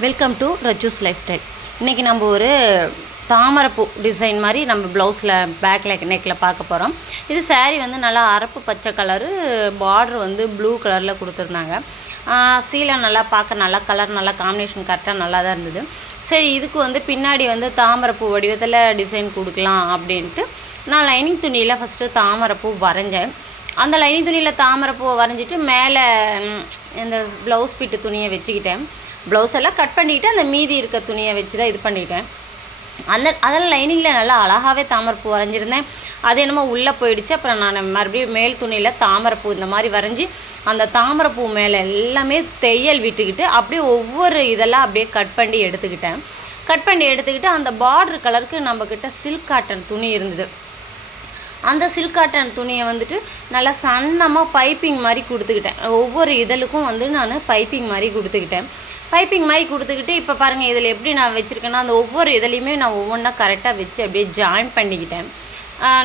Welcome to Raju's life style இன்றைக்கி நம்ம ஒரு தாமரைப்பூ டிசைன் மாதிரி நம்ம ப்ளவுஸில் பேக்கில் நெக்கில் பார்க்க போகிறோம் இது சாரீ வந்து நல்லா அரப்பு பச்சை கலரு பார்டர் வந்து ப்ளூ கலரில் கொடுத்துருந்தாங்க. சீலை நல்லா பார்க்க நல்லா கலர் நல்லா காம்பினேஷன் கரெக்டாக நல்லா தான் இருந்தது. சரி இதுக்கு வந்து பின்னாடி வந்து தாமரைப்பூ வடிவத்தில் டிசைன் கொடுக்கலாம் அப்படின்ட்டு நான் லைனிங் துணியில் ஃபஸ்ட்டு தாமரைப்பூ வரைஞ்சேன். அந்த லைனிங் துணியில் தாமரைப்பூவை வரைஞ்சிட்டு மேலே இந்த ப்ளவுஸ் பிட்டு துணியை வச்சுக்கிட்டேன். ப்ளவுஸ் எல்லாம் கட் பண்ணிக்கிட்டு அந்த மீதி இருக்க துணியை வச்சு தான் இது பண்ணிட்டேன். அந்த அதெல்லாம் லைனிங்கில் நல்லா அழகாகவே தாமரைப்பூ வரைஞ்சிருந்தேன். அது என்னமோ உள்ளே போயிடுச்சு. அப்புறம் நான் மறுபடியும் மேல் துணியில் தாமரைப்பூ இந்த மாதிரி வரைஞ்சி அந்த தாமரைப்பூ மேலே எல்லாமே தையல் விட்டுக்கிட்டு அப்படியே ஒவ்வொரு இதெல்லாம் அப்படியே கட் பண்ணி எடுத்துக்கிட்டேன். கட் பண்ணி எடுத்துக்கிட்டு அந்த பார்டர் கலருக்கு நம்மக்கிட்ட சில்க் காட்டன் துணி இருந்தது. அந்த சில்க் காட்டன் துணியை வந்துட்டு நல்லா சன்னமாக பைப்பிங் மாதிரி கொடுத்துக்கிட்டேன். ஒவ்வொரு இதழுக்கும் வந்து நான் பைப்பிங் மாதிரி கொடுத்துக்கிட்டேன். பைப்பிங் மாதிரி கொடுத்துக்கிட்டு இப்போ பாருங்கள் இதில் எப்படி நான் வச்சுருக்கேன்னா அந்த ஒவ்வொரு இதுலேயுமே நான் ஒவ்வொன்றா கரெக்டாக வச்சு அப்படியே ஜாயின் பண்ணிக்கிட்டேன்.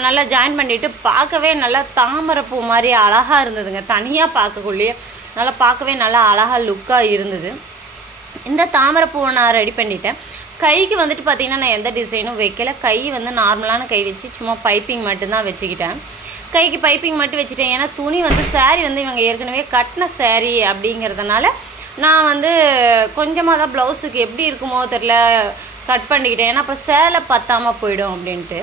நல்லா ஜாயின் பண்ணிவிட்டு பார்க்கவே நல்லா தாமரைப்பூ மாதிரி அழகாக இருந்ததுங்க. தனியாக பார்க்கக்குள்ளேயே நல்லா பார்க்கவே நல்லா அழகாக லுக்காக இருந்தது. இந்த தாமரைப்பூவை நான் ரெடி பண்ணிட்டேன். கைக்கு வந்துட்டு பார்த்தீங்கன்னா நான் எந்த டிசைனும் வைக்கல. கை வந்து நார்மலான கை வச்சு சும்மா பைப்பிங் மட்டும்தான் வச்சுக்கிட்டேன். கைக்கு பைப்பிங் மட்டும் வச்சுட்டேன். ஏன்னா துணி வந்து சாரீ வந்து இவங்க ஏற்கனவே கட்டின சாரீ அப்படிங்கிறதுனால நான் வந்து கொஞ்சமாக தான் ப்ளவுஸுக்கு எப்படி இருக்குமோ தெரில கட் பண்ணிக்கிட்டேன். ஏன்னா அப்போ சேலை பத்தாமல் போயிடும் அப்படின்ட்டு.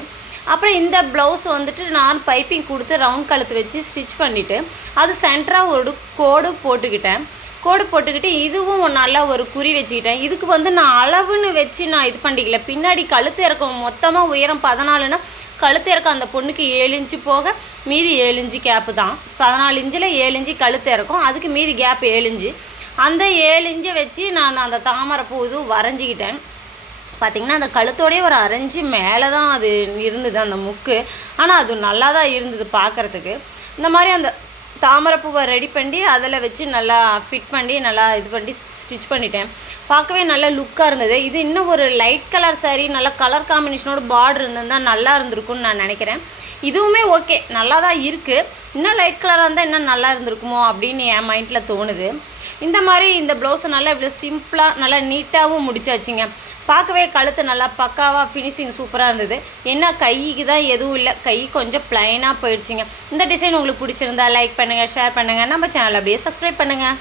அப்புறம் இந்த ப்ளவுஸ் வந்துட்டு நான் பைப்பிங் கொடுத்து ரவுண்ட் கழுத்து வச்சு ஸ்டிச் பண்ணிவிட்டு அது சென்டராக ஒரு கோடு போட்டுக்கிட்டேன். கோடு போட்டுக்கிட்டு இதுவும் நல்லா ஒரு குறி வச்சுக்கிட்டேன். இதுக்கு வந்து நான் அளவுன்னு வச்சு நான் இது பண்ணிக்கல. பின்னாடி கழுத்து இறக்கம் மொத்தமாக உயரம் பதினாலுன்னா கழுத்து இறக்கம் அந்த பொண்ணுக்கு ஏழு இன்ச்சு போக மீதி ஏழு இன்ச்சு கேப்பு தான். பதினாலு இன்ச்சில் ஏழு இன்ச்சு கழுத்து இறக்கும். அதுக்கு மீதி கேப் ஏழு இன்ச்சு. அந்த ஏழு இன்ச்சை வச்சு நான் அந்த தாமரைப்பூ இது வரைஞ்சிக்கிட்டேன். பார்த்திங்கன்னா அந்த கழுத்தோடயே ஒரு அரைஞ்சி மேலே தான் அது இருந்தது அந்த முக்கு. ஆனால் அது நல்லா தான் இருந்தது பார்க்குறதுக்கு இந்த மாதிரி அந்த தாமரைப்பூவை ரெடி பண்ணி அதில் வச்சு நல்லா ஃபிட் பண்ணி நல்லா இது பண்ணி ஸ்டிச் பண்ணிட்டேன். பார்க்கவே நல்ல லுக்காக இருந்தது. இது இன்னும் ஒரு லைட் கலர் சாரீ நல்லா கலர் காம்பினேஷனோட பார்டர் இருந்திருந்தா நல்லா இருந்திருக்கும்னு நான் நினைக்கிறேன். இதுவுமே ஓகே நல்லா தான் இருக்குது இன்னும் லைட் கலராக இருந்தால் இன்னும் நல்லா இருந்திருக்குமோ அப்படின்னு என் மைண்டில் தோணுது. இந்த மாதிரி இந்த ப்ளவுஸை நல்லா இவ்வளோ சிம்பிளாக நல்லா நீட்டாகவும் முடிச்சாச்சுங்க. பார்க்கவே கழுத்து நல்லா பக்காவாக ஃபினிஷிங் சூப்பராக இருந்தது. என்ன கைக்கு தான் எதுவும் இல்லை. கை கொஞ்சம் ப்ளைனாக போயிடுச்சுங்க. இந்த டிசைன் உங்களுக்கு பிடிச்சிருந்தா லைக் பண்ணுங்கள் ஷேர் பண்ணுங்கள் நம்ம சேனல் அப்படியே சப்ஸ்கிரைப் பண்ணுங்கள்